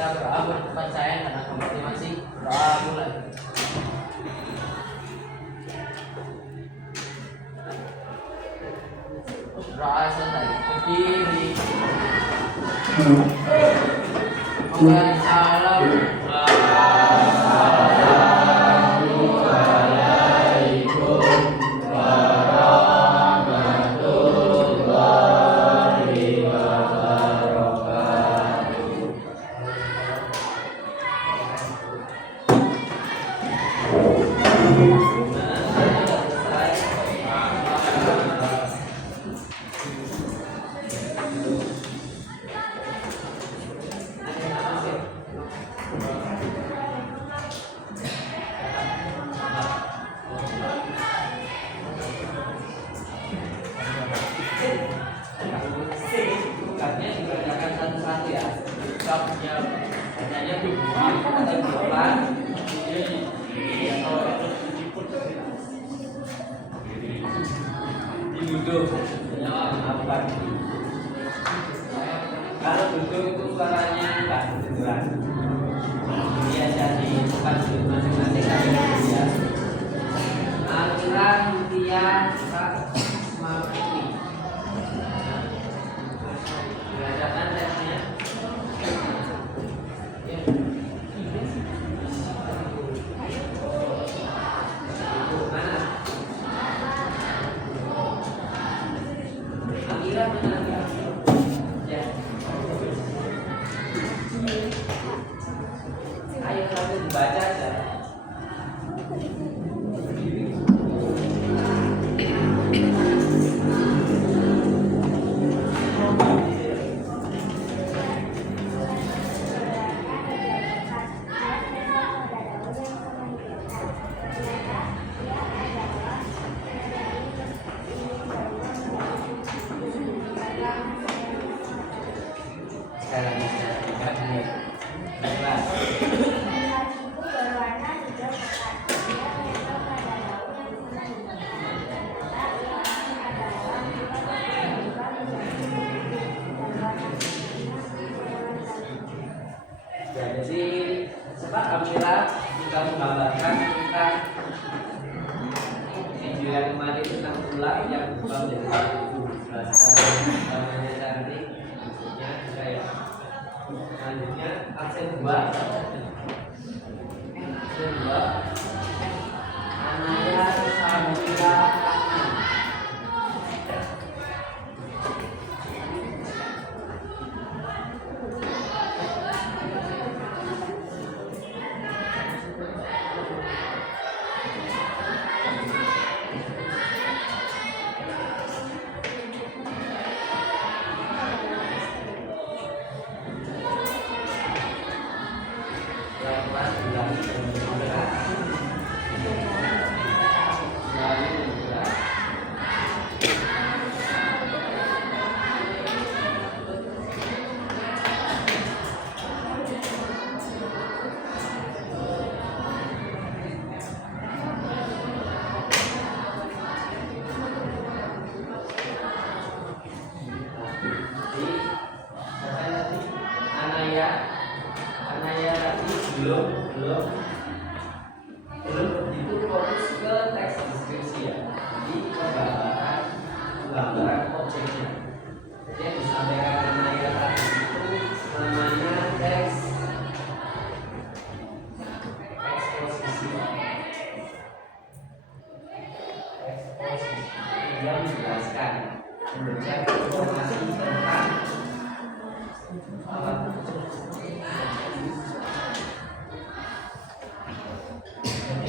kita berdoa berkepercayaan karena kembali masih doa mulai. Doa selesai berdiri. Salam. Kalau duduk itu suaranya enggak kedengeran. Dia jadi bukan sudut masing-masing ya. Aliran dia mati. Berdasarkan tesnya. Ayo sambil dibaca aja. Sekarang jadi sebab Amira juga menggambarkan tentang video yang kemarin tentang tulang yang berubah menjadi namanya cantik, bentuknya kayak selanjutnya aksen 2 Anaya Samira Anaya belum begitu fokus ke teks deskripsi ya, di gambaran objeknya. Jadi yang disampaikan Anaya tadi itu namanya teks eksposisi yang menjelaskan, memberikan informasi tentang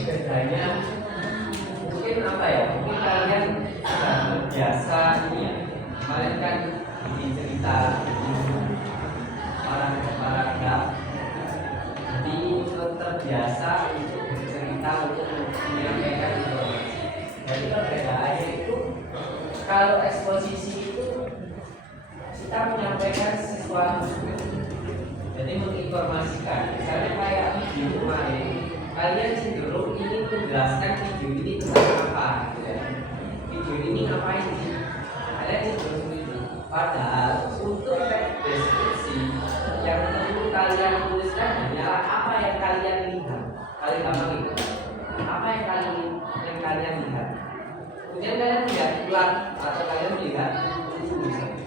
bedanya mungkin apa ya, mungkin kalian sudah terbiasa ini ya, kalian kan bikin cerita paragraf, jadi terbiasa untuk bercerita untuk menyampaikan informasi. Jadi perbedaannya itu kalau eksposisi itu kita menyampaikan sesuatu, jadi menginformasikan. Misalnya kayak video kemarin, kalian cenderung ingin menjelaskan video ini tentang apa, gitu ya. Video ini ngapain sih? Kalian cenderung itu. Padahal untuk teks deskripsi yang perlu kalian kalian menuliskan hanyalah apa yang kalian lihat. Kalian gampang itu. Apa yang kalian lihat. Kemudian kalian lihat ulang atau kalian melihat tulisan.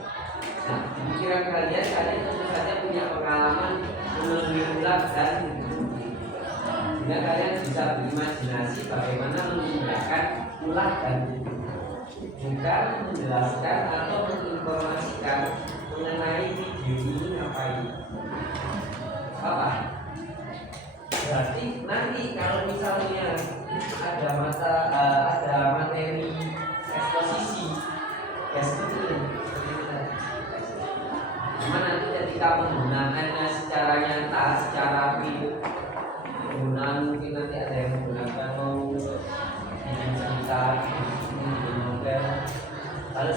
Nah, di pikiran kalian tentu saja punya pengalaman mengulang dan sehingga kalian bisa berimajinasi bagaimana menggunakan ulang dan bukan menjelaskan atau menginformasikan mengenai video ini apa ini. Apa? Berarti nanti kalau misalnya ada materi eksposisi ya seperti ini. Cuma nanti ketika penggunaannya secara nyata, secara real, penggunaan mungkin nanti ada yang menggunakan mau bikin cerita, bikin novel. Lalu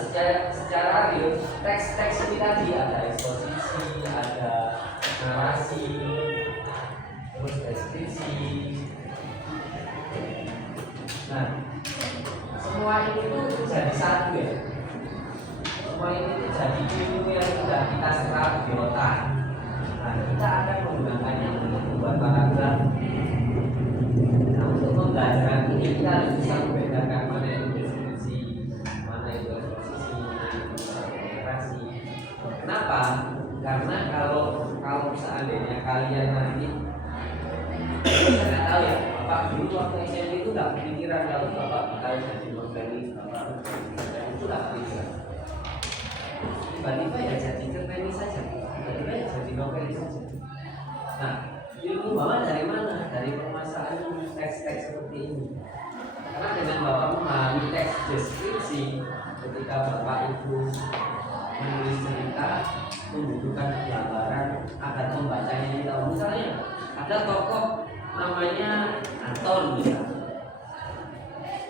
secara real, teks-teks ini tadi ada eksposisi, ada narasi, terus deskripsi. Nah, semua ini tuh jadi satu ya. Semua ini tuh jadi ilmu yang sudah kita serap di otak. Nah, kita akan menggunakannya untuk membuat paragraf. Nah, untuk pembelajaran ini kita harus bisa membedakan mana itu deskripsi, mana itu eksposisi, mana itu narasi. Kenapa? Karena kalau seandainya kalian nanti saya nggak tahu ya, Bapak dulu waktu SMP itu nggak kepikiran kalau Bapak bakal jadi novelis, Bapak itu nggak kepikiran. Tiba-tiba ya jadi cerpenis saja, tiba-tiba ya jadi novelis saja. Nah, ilmu Bapak dari mana? Dari permasalahan teks-teks seperti ini. Karena dengan Bapak memahami teks deskripsi, ketika Bapak itu menulis cerita, membutuhkan gambaran agar pembacanya ini tahu. Misalnya ada tokoh namanya Anton misalnya.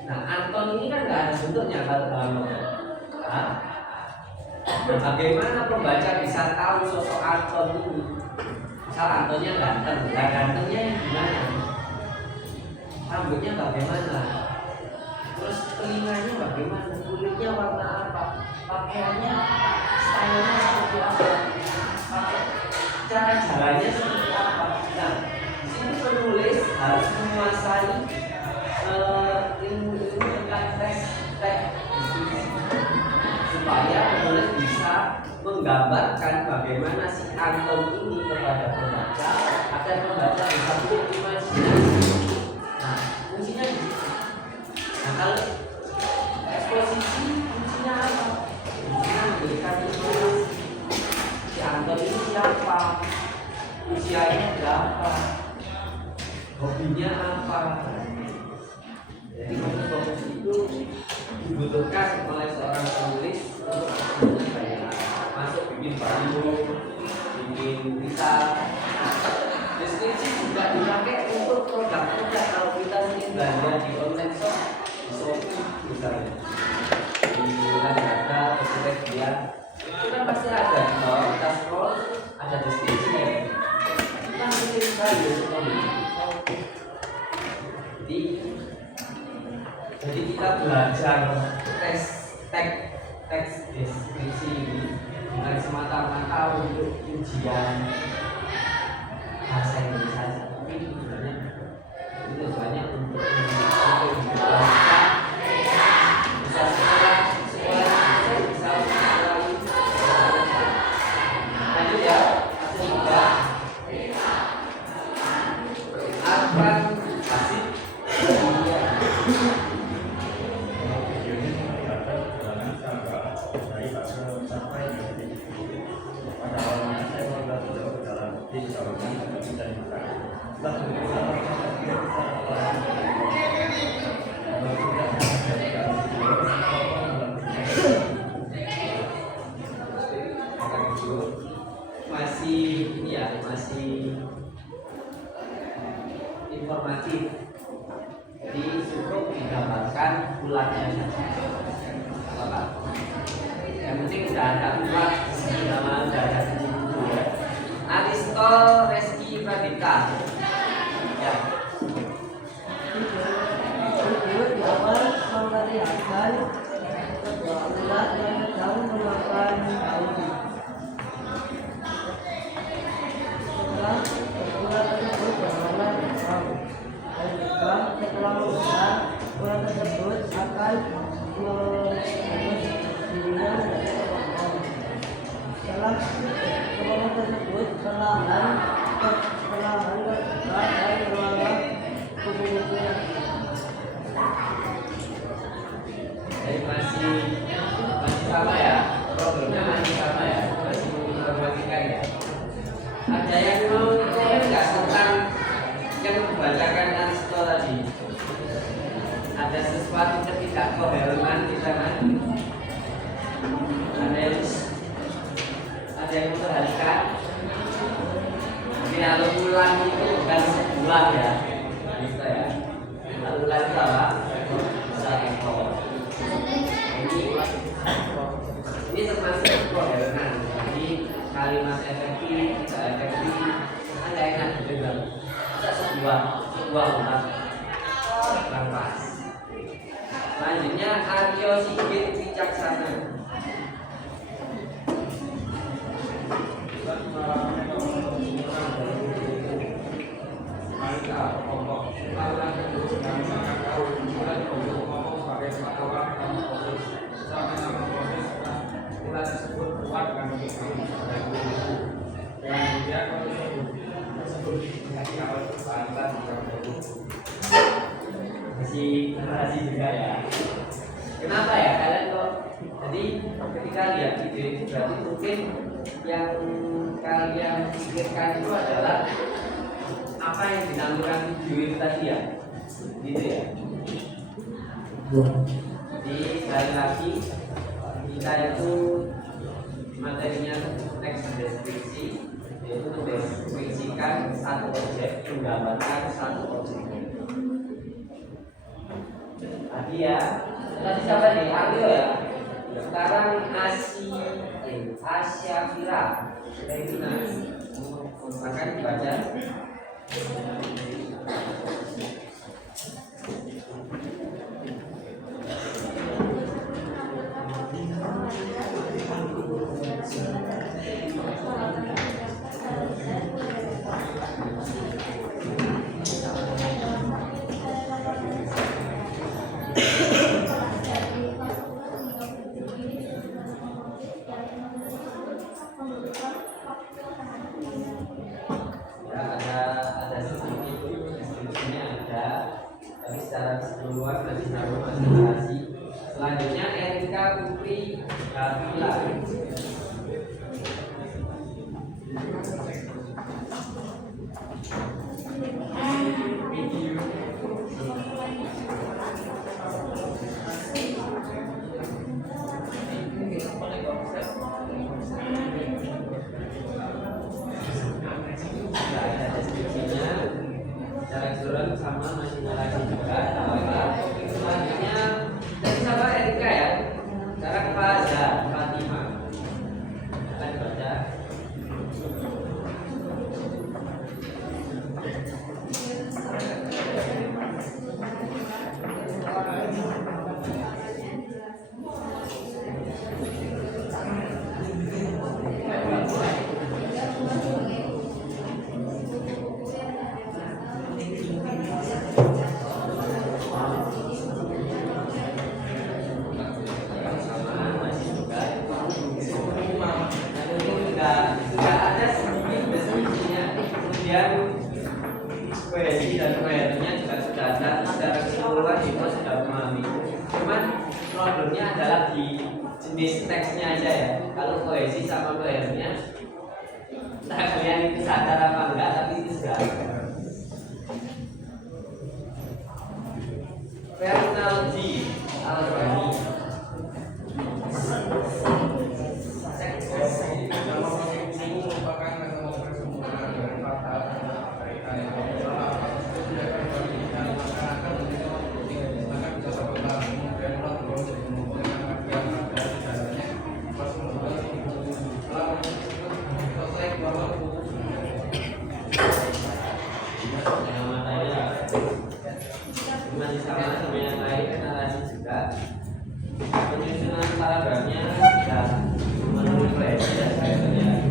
Nah, Anton ini kan nggak ada bentuknya kalau dalam novel. Nah, bagaimana pembaca bisa tahu sosok Anton ini? Misal Antonnya ganteng, nah gantengnya yang gimana? Rambutnya bagaimana? Terus telinganya bagaimana? Kulitnya warna apa? Pakaiannya apa? Stylenya seperti apa? Cara jalannya seperti apa? Nah, di sini penulis harus menguasai ilmu-ilmu tentang teks supaya penulis bisa menggambarkan bagaimana si Anton ini kepada pembaca agar pembaca bisa berimajinasi. Nah, fungsinya di situ. Nah, kalau eksposisi fungsinya apa? Fungsinya memberikan informasi. Si Anton ini siapa? Usianya berapa? Hobinya apa? Jadi fokus itu dibutuhkan oleh seorang penulis untuk masuk bikin baliho, bikin tulisan. Deskripsi juga dipakai untuk produk-produk kalau kita ingin belanja di online shop, di Shopee misalnya, di Lazada, Tokopedia, itu kan pasti ada. Kalau kita scroll ada deskripsinya. Kita mungkin sekali untuk membeli. Jadi kita belajar teks deskripsi ini bukan semata-mata untuk ujian bahasa Indonesia saja, tapi sebenarnya itu banyak untuk kita bisa sekolah bisa melalui lanjut ya. Sehingga akan hasil masih informatif, jadi cukup digambarkan ulatnya saja. Apa? Yang penting udah ada ulat, sama udah ada buku ya. Aristo Reski Pradipta. Ya. Di awal memperlihatkan bahwa ulat yang tahu memakan daun. Setelah sekolahan dan ruangan kemudian Jadi masih sama ya, problemnya masih sama ya, masih informatika ya. Ada yang mau nggak tentang yang membacakan Aristo tadi? Ada sesuatu ketidakkoherenan di sana? Ada yang memperhatikan? Mungkin kalau bulan itu bukan sebulan ya, gitu ya. Kalau bulan itu apa? Satu. Ini termasuk koherenan. Jadi kalimat efektif, tidak efektif, ada enak juga. Ada sebuah umat kurang pas. Selanjutnya Aryo Sigit Wicaksana. Masih juga ya. Kenapa ya kalian kok? Jadi ketika lihat video itu berarti mungkin yang kalian pikirkan itu adalah apa yang ditampilkan video itu tadi ya, gitu ya. Jadi sekali lagi kita itu materinya teks deskripsi, yaitu mendeskripsikan satu objek, menggambarkan satu objek. Tadi ya, tadi siapa nih? Aryo ya. Sekarang Asia Fira. Silakan dibaca. Ada sedikit deskripsinya ada, tapi secara keseluruhan masih sama masih. Selanjutnya Erika Putri Gavila. Secara keseluruhan sama masih lagi juga. Selanjutnya dari siapa Erika ya? Sekarang kepada Fatima. Akan dibaca. Koherensi dan koherensinya juga sudah ada, secara keseluruhan itu sudah memahami. Cuman problemnya adalah di jenis teksnya aja ya. Kalau kohesi sama koherensinya, entah kalian itu sadar apa enggak, tapi itu sudah ada. Fernaldi Albani. Masih sama yang lain, narasi juga. Penyusunan paragrafnya sudah menurut koherensi dan koherensinya.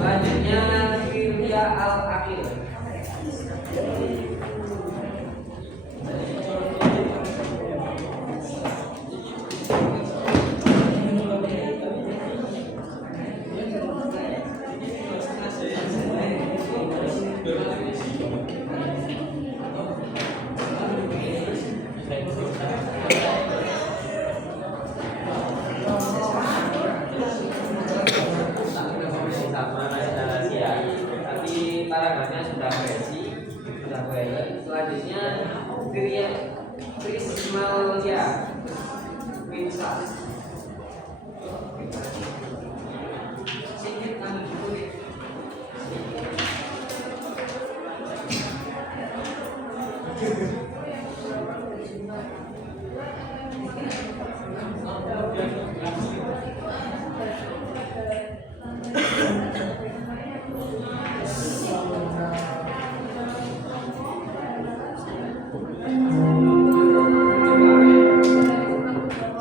Selanjutnya Firya Al-Akil. sama kayak rahasia, tapi paragrafnya sudah versi, sudah violent. Selanjutnya Krismalia Princess. Sedikit kami tulis.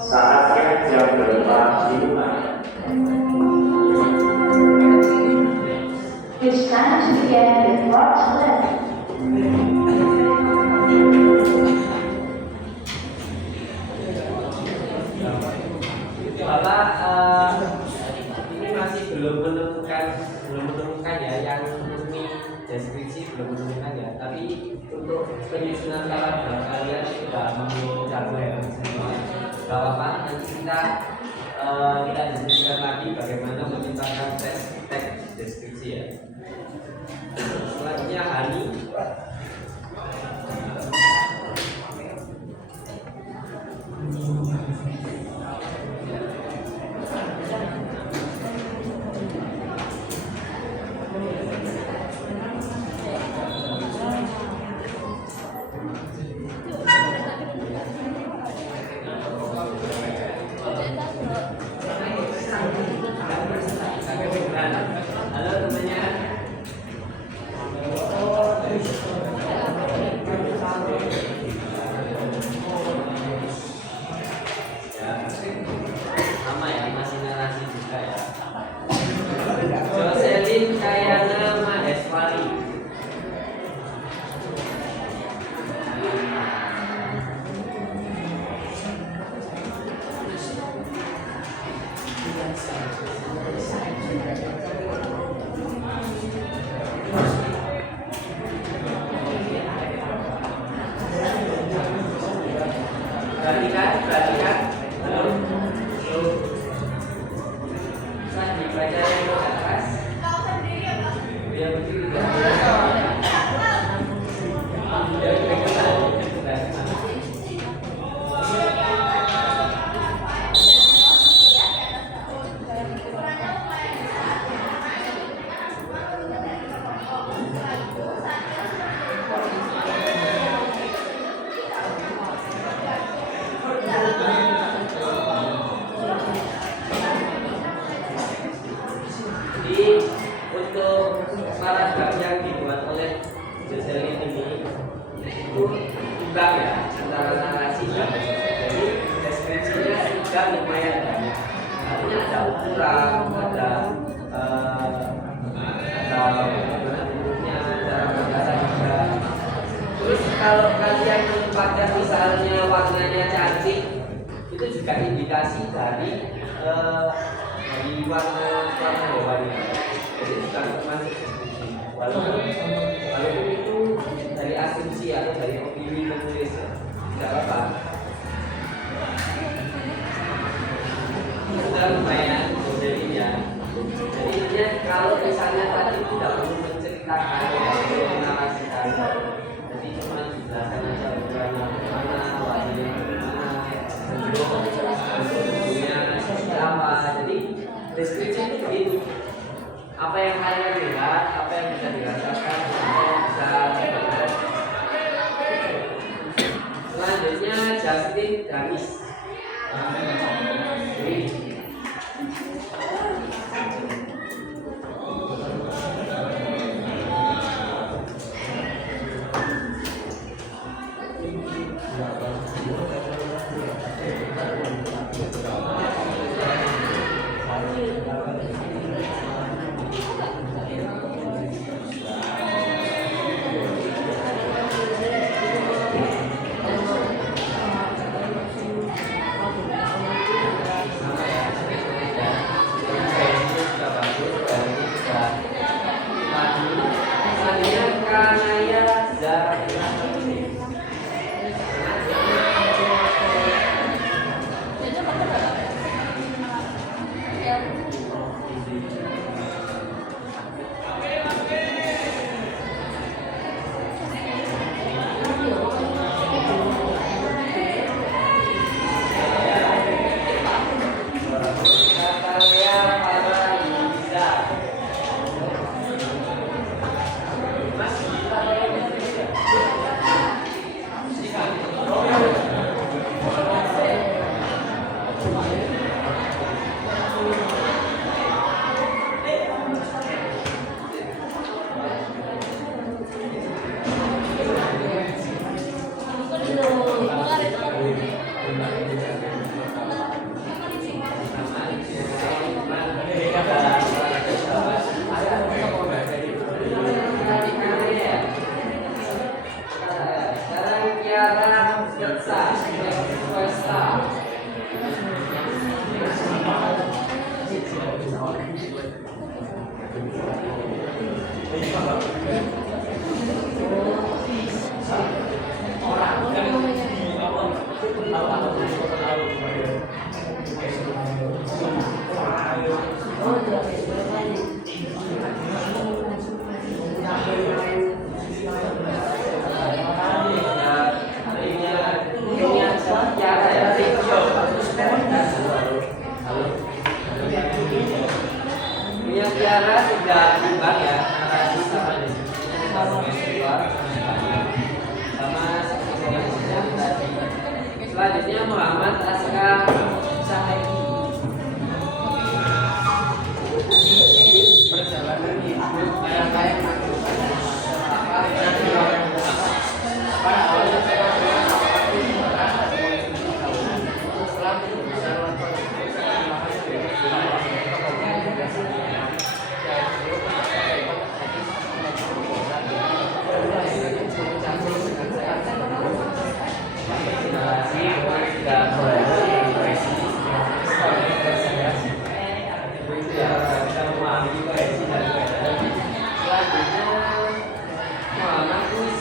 Saatnya jam 8 di rumah. It's time to get the box left. Bapak ini masih belum menemukan ya yang ini deskripsi belum menemukan ya, tapi untuk penyusunan paragraf kalian sudah mencapai ya. Gak apa-apa, nanti kita diskusikan lagi bagaimana menciptakan teks deskripsi ya. Selanjutnya Hani. Halo temannya. Ya, sama ya, masih narasi juga ya. Jocelyn Kayana Maheswari. Perhatikan. Halo. Bisa dibaca yang ke atas. Dia berdiri di atas. Dari dekat. Jadi untuk paragraf yang dibuat oleh Jocelyn ini itu imbang ya antara narasi dan jadi deskripsinya juga lumayan banyak. Artinya ada ukuran, ada bentuknya, cara pembahasan juga. Terus kalau kalian menempatkan misalnya warnanya cantik, itu juga indikasi dari warna hewannya. Jadi bukan termasuk deskripsi. Walaupun itu dari asumsi atau dari opini penulis, tidak apa-apa. Sudah lumayan jadinya. Jadi intinya kalau misalnya tadi tidak perlu menceritakan, tidak perlu menarasikan, jadi cuma dijelaskan aja ukurannya bagaimana, warnanya bagaimana, bentuknya seperti apa. Jadi deskripsi itu begitu. Apa yang kalian lihat, apa yang bisa dirasakan, apa yang bisa didengar. Selanjutnya Justin Danis.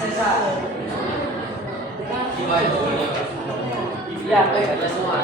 sesa. Ya, baik ada semua.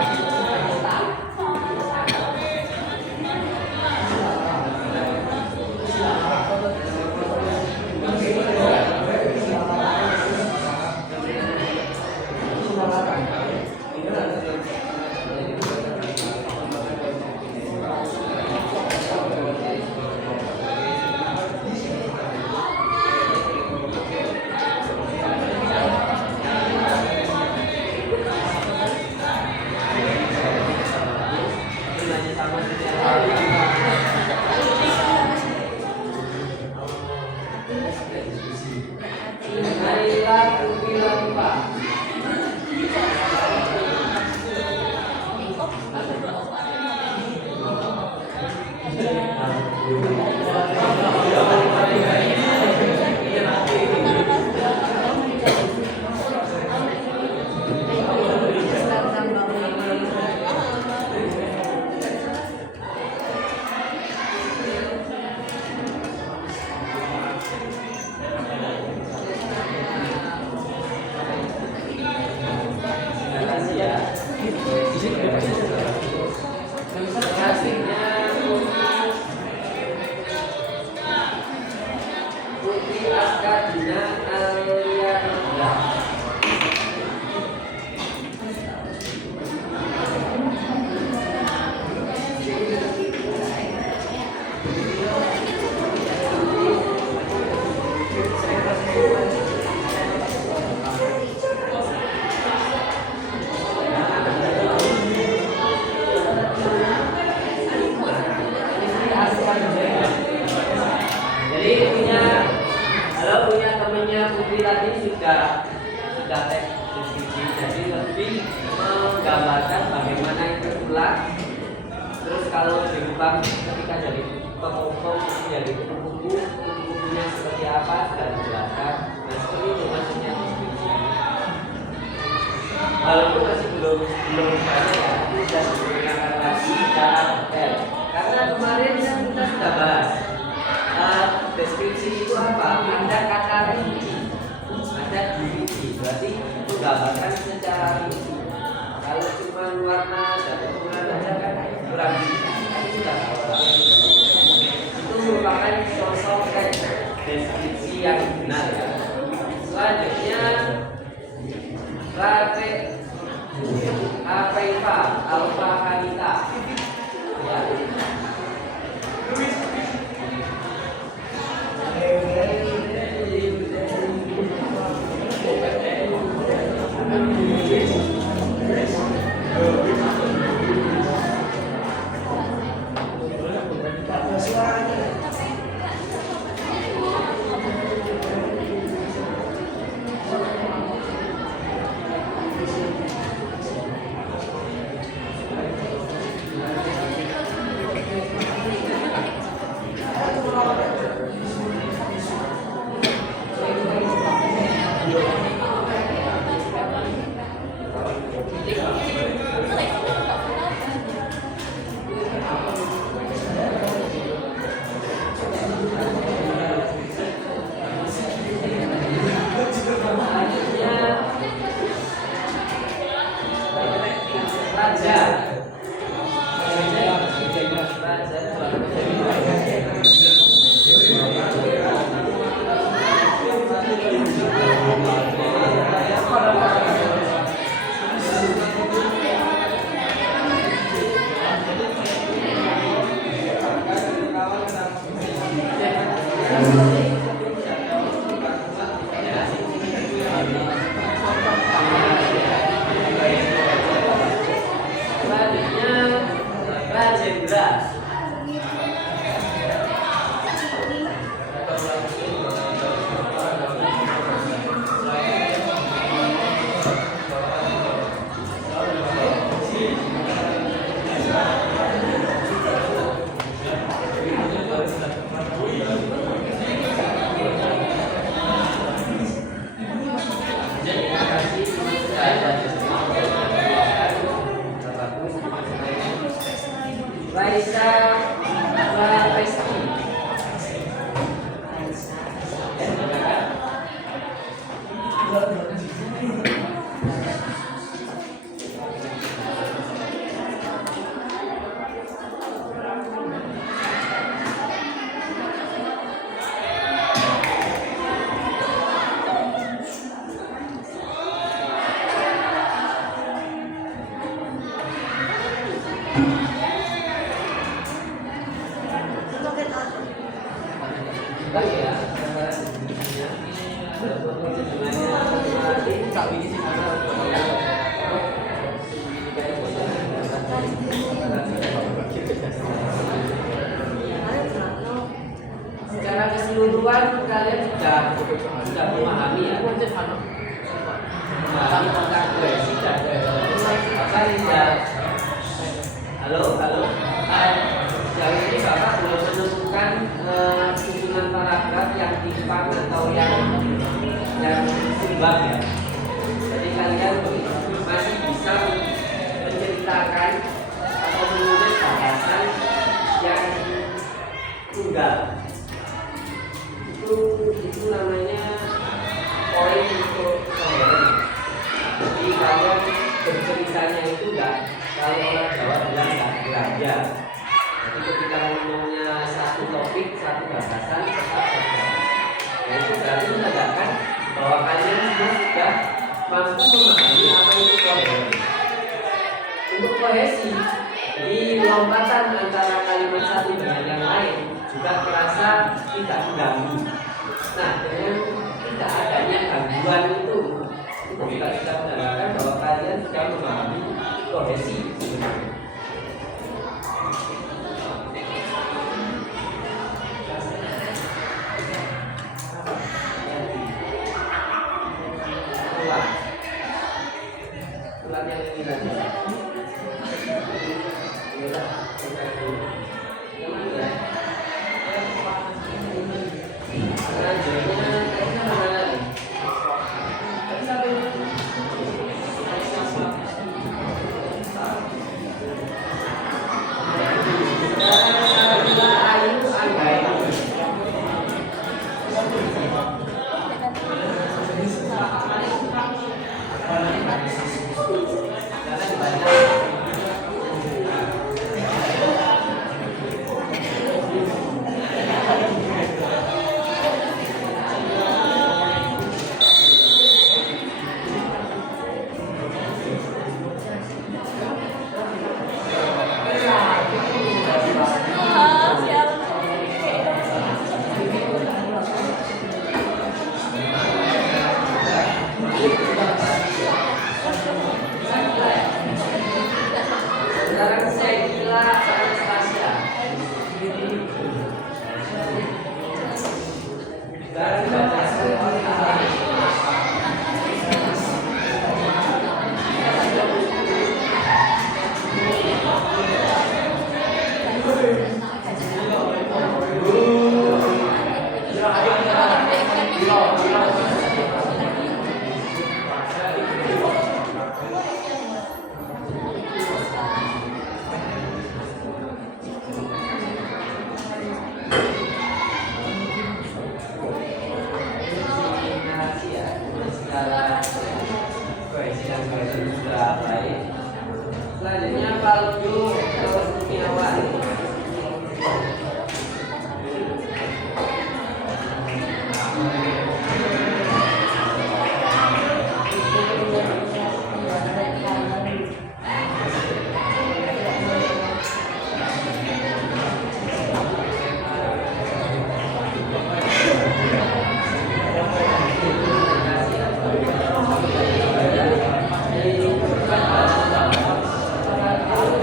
Sudah tes deskripsi, jadi lebih menggambarkan bagaimana itu ulang. Terus kalau diubah ketika jadi pokok jadi kupu-kupunya seperti apa sudah dijelaskan. Nah seperti itu maksudnya deskripsi. Walaupun masih belum banyak ya, itu sudah diberikan lagi secara detail. Karena kemarin kan kita sudah bahas deskripsi itu apa? Ada kata rinci, ada rinci, berarti itu gambarkan secara rinci. Kalau cuma warna dan ukuran saja kan kurang tapi sudah tahu. Itu merupakan sosok deskripsi yang benar ya. Selanjutnya Rafaifa Alfa Hanita ya. Secara keseluruhan kalian sudah memahami ya. Halo. Jauh ini Bapak belum menemukan susunan paragraf yang timpang atau yang seimbang ya. Jadi kalian masih bisa menceritakan atau menulis bahasan yang tunggal. Itu namanya poin untuk coherent. Jadi kalian berceritanya itu enggak, kalau orang Jawa bilang enggak belajar. Jadi ketika ngomongnya satu topik, satu bahasan, tetap saja. Nah, itu berarti menandakan bahwa kalian semua sudah mampu memahami apa itu coherent. Untuk kohesi, jadi lompatan antara kalimat satu dengan yang lain juga terasa tidak mengganggu. Nah, dengan tidak adanya gangguan itu juga sudah menandakan bahwa kalian sudah memahami kohesi sebenarnya. Ulang yang ini tadi. Selanjutnya Paldu Kurniawan.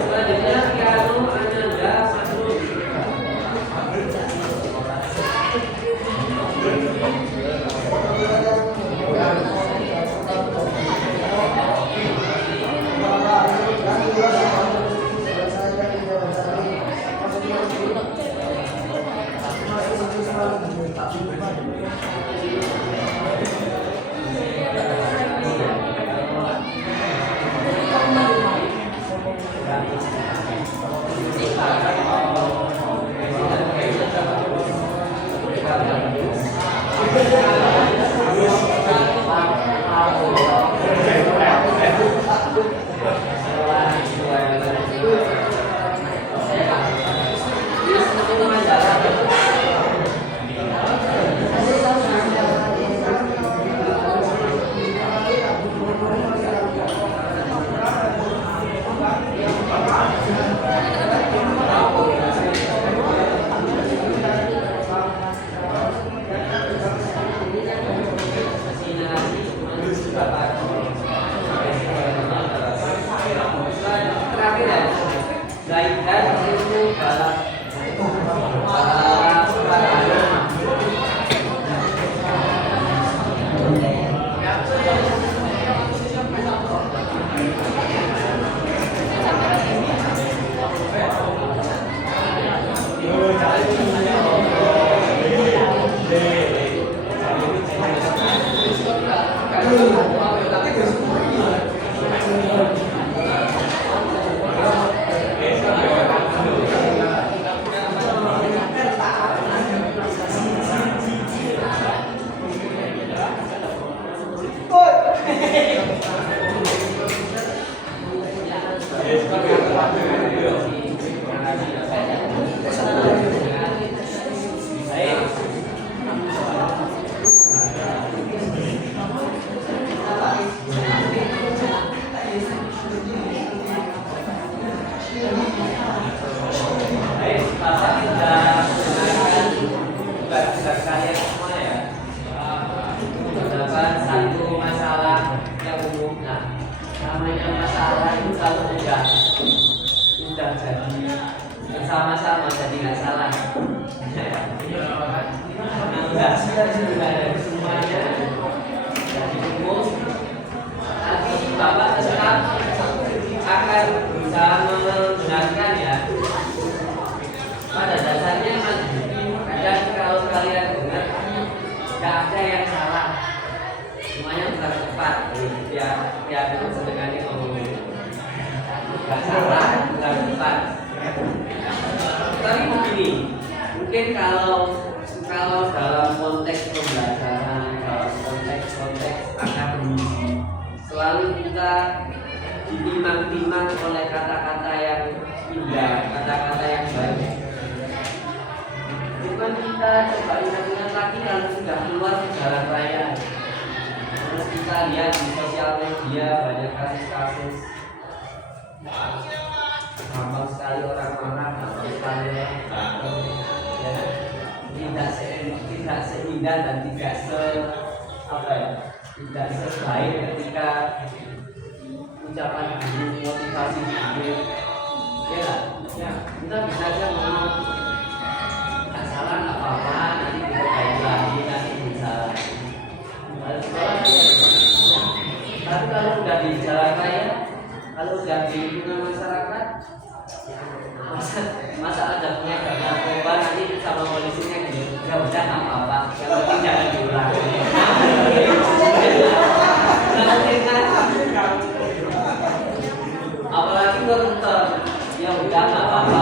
Selanjutnya Piano Ananda namanya masalah itu kalau udah jadi bersama-sama jadi nggak salah. Nah, udah ada semuanya jadi umum. Nanti Bapak tetap akan berusaha membenarkan ya. Pada dasarnya mas, dan kalau kalian dengar tidak ada yang salah, semuanya bukan tepat. Ya dengan sedengannya ngomongnya bukan salah, bukan tepat. Tapi begini, mungkin kalau dalam konteks pembelajaran, dalam konteks akademisi, selalu kita ditimang-timang oleh kata-kata yang indah, kata-kata yang baik. Cuman kita coba ingat-ingat lagi kalau sudah keluar ke jalan raya, terus kita lihat di sosial media banyak kasus-kasus, gampang sekali orang marah, gampang sekali orang berantem, ya, tidak seindah dan tidak tidak sebaik ketika ucapan guru motivasi guru, ya, kita bisa aja ngomong nggak salah nggak apa-apa, nanti kita baik lagi, nanti bisa. Tapi kalau udah di jalan raya, kalau udah di lingkungan masyarakat, masa ada punya narkoba nanti sama polisinya gitu, nggak udah nggak apa-apa, yang penting jangan diulang. Apalagi koruptor, ya udah nggak apa-apa,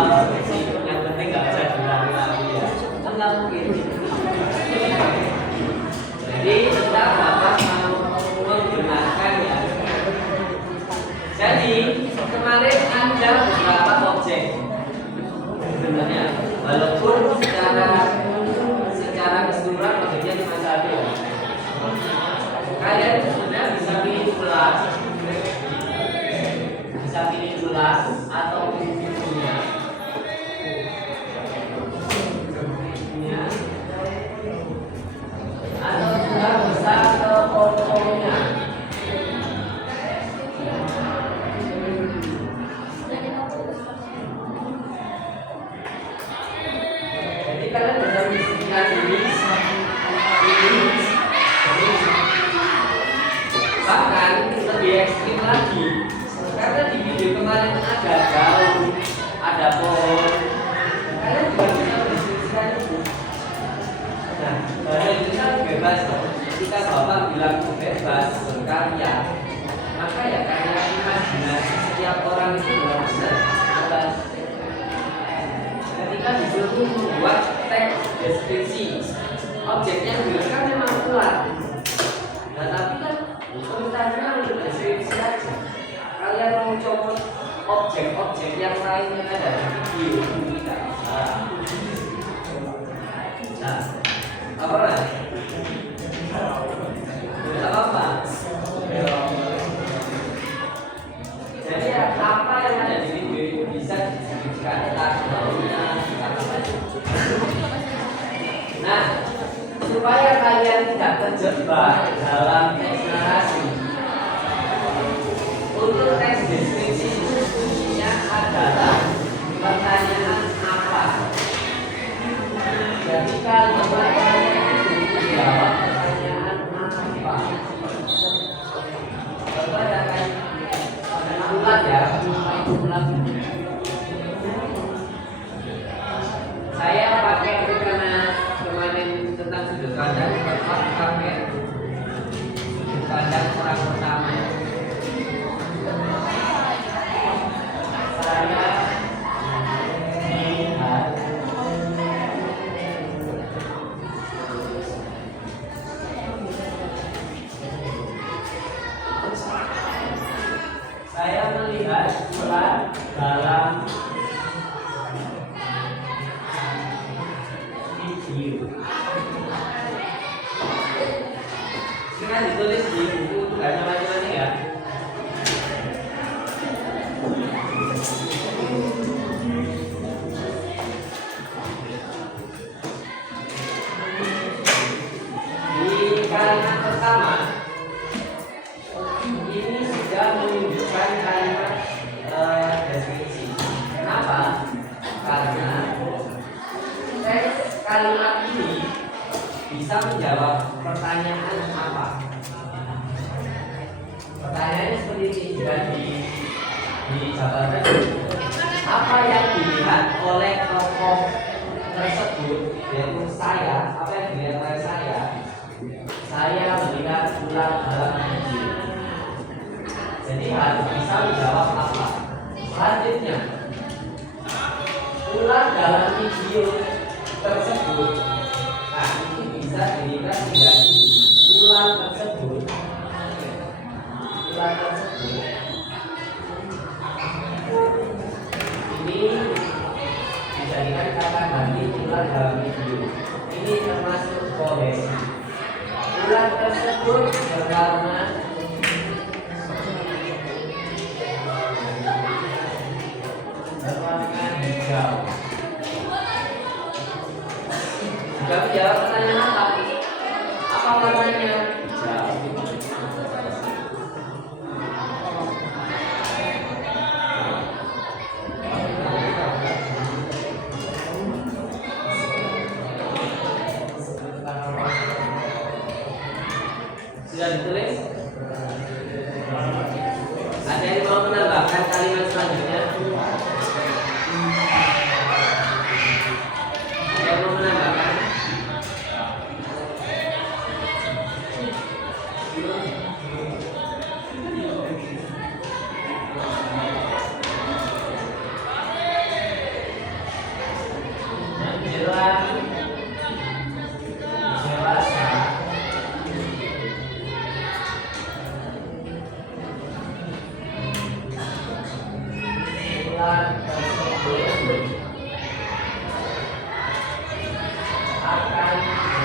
yang penting nggak usah diulang lagi ya, nggak mungkin. Jadi tetap Bapak mau menggunakan ya. Jadi kemarin ada beberapa objek sebenarnya, walaupun secara keseluruhan objeknya cuma satu. Kalian sebenarnya bisa pilih gelas atau pintunya, atau juga bisa ke fotonya. Jadi kalian bisa mengistilahkan ini, bahkan lebih ekstrim lagi, karena di video kemarin ada daun, ada pohon, kalian juga bisa mengistilahkan itu. Nah, bahasa Indonesia bebas dong. Ketika Bapak bilang bebas berkarya, maka ya karya imajinasi setiap orang itu luar biasa. Ketika disuruh membuat teks deskripsi, objeknya kan memang ular. Nah tapi kan ceritanya untuk deskripsi aja. Kalian mau coba objek-objek yang lainnya ada di video tidak bisa. Nah, apa lagi? Tidak apa. Jadi apa yang ada di video itu bisa disebutkan daunnya. Nah, supaya kalian tidak terjebak dalam teks narasi, untuk teks deskripsi itu fungsinya adalah pertanyaan apa. Jadi kalau pertanyaan itu jawab pertanyaan apa. Contoh ya kan, ulat ya, ulat. Saya pakai itu karena kemarin tentang sudut pandang, pakai sudut pandang orang pertama. Saya melihat ular dalam video. Ini kan ditulis di buku itu gak macam-macam ya. Di kalimat pertama ini sudah menunjukkan menjawab pertanyaan apa? Pertanyaannya seperti ini, jika dijabarkan apa yang dilihat oleh tokoh tersebut, yaitu saya, apa yang dilihat oleh saya melihat ular dalam video. Jadi harus bisa menjawab apa. Selanjutnya, ular dalam video tersebut, nah ini bisa dilihat menjadi ular tersebut ini dijadikan kata ganti ular dalam video. Ini termasuk kohesi. Ular tersebut berwarna hijau. Jika menjawab pertanyaan apa? Apa warnanya? Hijau. Sudah ditulis? Ada yang mau menambahkan kalimat selanjutnya? Ada yang mau menambahkan? Menjelang dewasa, ular tersebut akan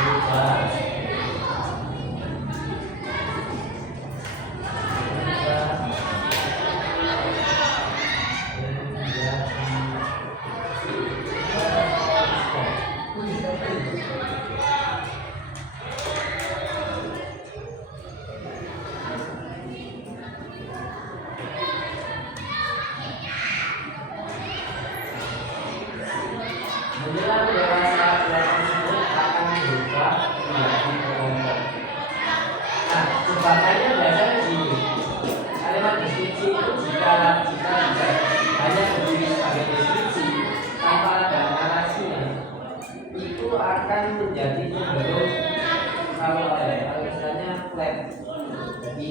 berubah menjelang dewasa, ular tersebut akan berubah menjadi kelompok. Nah, jebakannya biasanya begini. Kalimat deskripsi itu jika hanya berdiri sebagai deskripsi tanpa ada narasinya, itu akan menjadi cenderung kalau misalnya flat. Jadi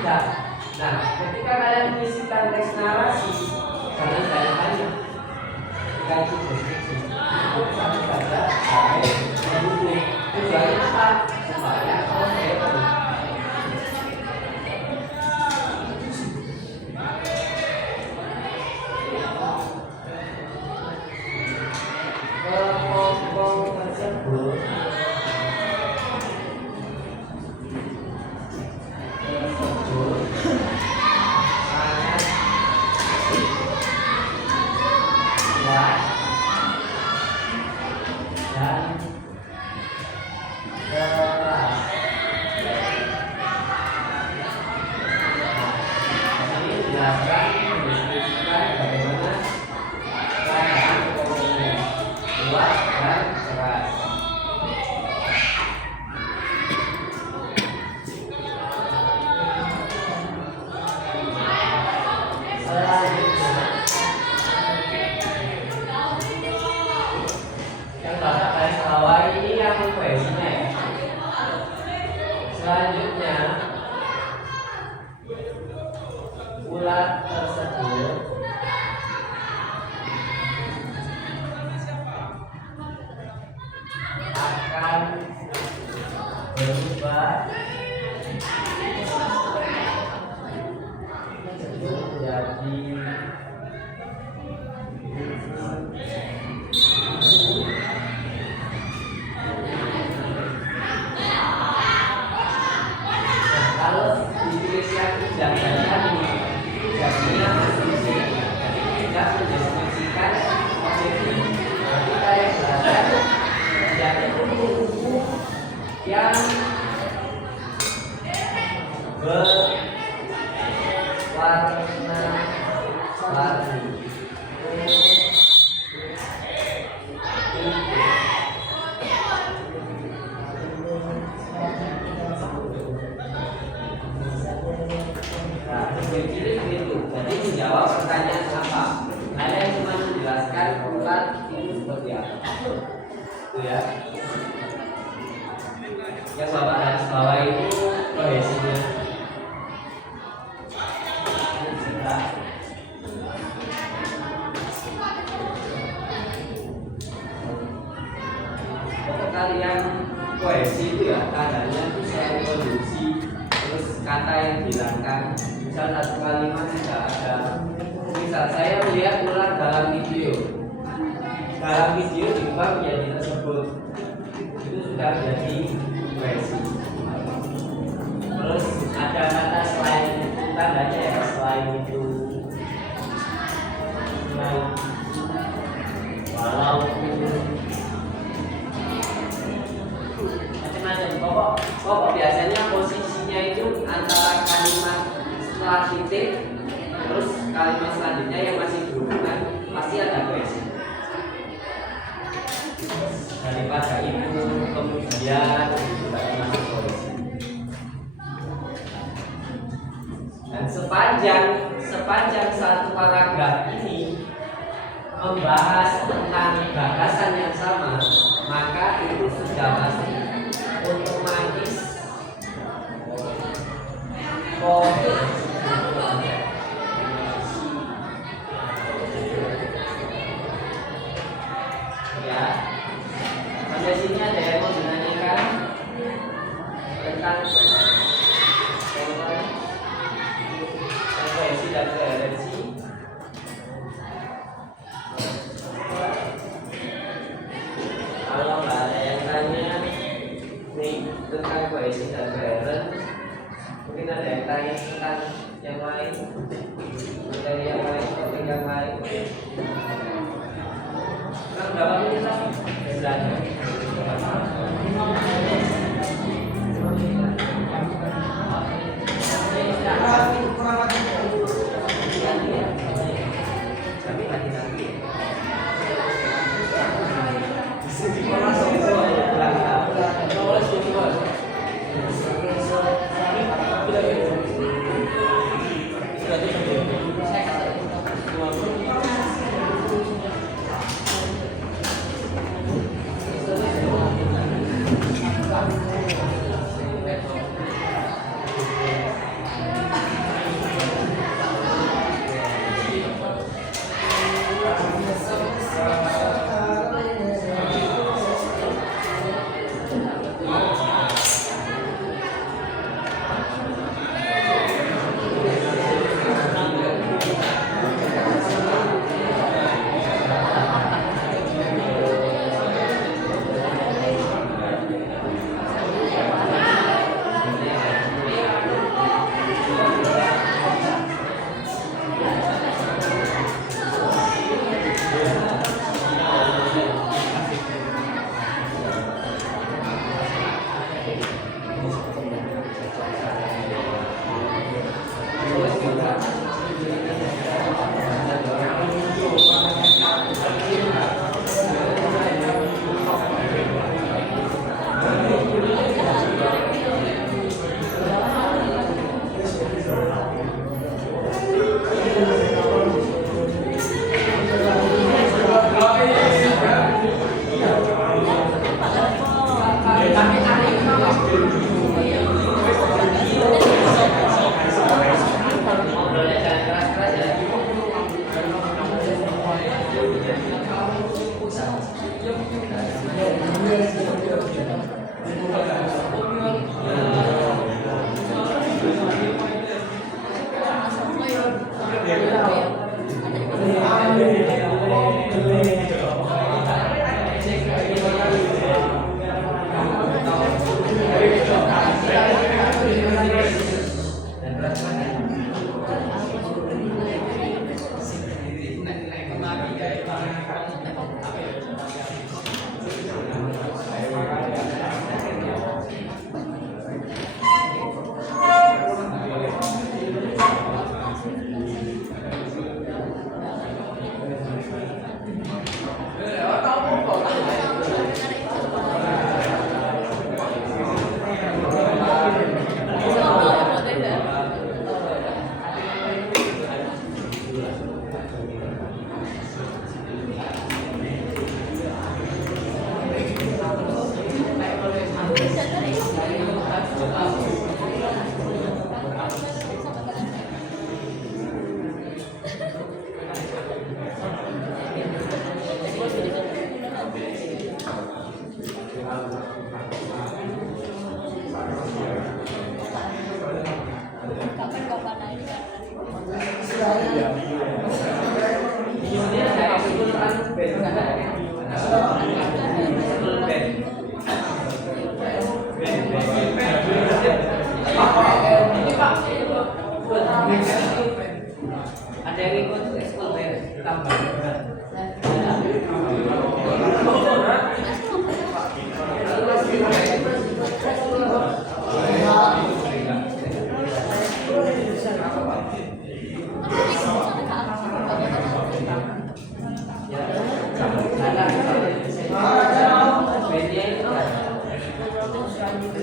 tidak. Nah, ketika kalian mengisikan teks narasi, kalian banyak jika itu deskripsi, itu satu saja sampai mendukung. Tujuannya apa? Supaya kelompok tersebut sangat kuat dan keras. Ini dijelaskan mendeskripsikan bagaimana keadaan kelompoknya kuat dan keras. Selanjutnya, yang bahasa garis bawah ini yang kohesinya ya. Selanjutnya, ular tersebut akan berubah menjadi kalau dituliskan tidak ini itu jadinya asumsi, jadi tidak mendeskripsikan objek ini. Tapi saya jelaskan jadi kupu-kupu yang berwarna-warni. Yang Bapak garis bawah itu kohesinya. Untuk kalian kohesi itu ya tandanya itu selalu kondisi, terus kata yang dihilangkan. Misal satu kalimat tidak ada. Misal saya melihat ular dalam video. Dalam video diubah menjadi tersebut. Itu sudah menjadi kohesi. Terus ada kata selain itu, tandanya ya selain itu, selain walaupun macam-macam. Pokok biasanya posisinya itu antara kalimat setelah titik terus kalimat selanjutnya yang masih berhubungan pasti ada kohesi. Daripada itu kemudian juga masuk kohesi. Dan sepanjang satu paragraf ini membahas tentang gagasan yang sama, maka itu sudah pasti otomatis ya. Sampai sini ada yang mau menanyakan tentang kohesi dan koherensi? Kalau nggak ada yang tanya nih tentang kohesi dan koheren, mungkin ada yang tanya tentang yang lain, materi yang lain, topik yang lain. Kan berapa menit lagi? Belajar. Kapan-kapan aja. Ini ada ekskul kan bed ada ekskul bed. Ini Pak. Ada yang ikut ekskul bed tambah.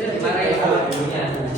Gimana ya?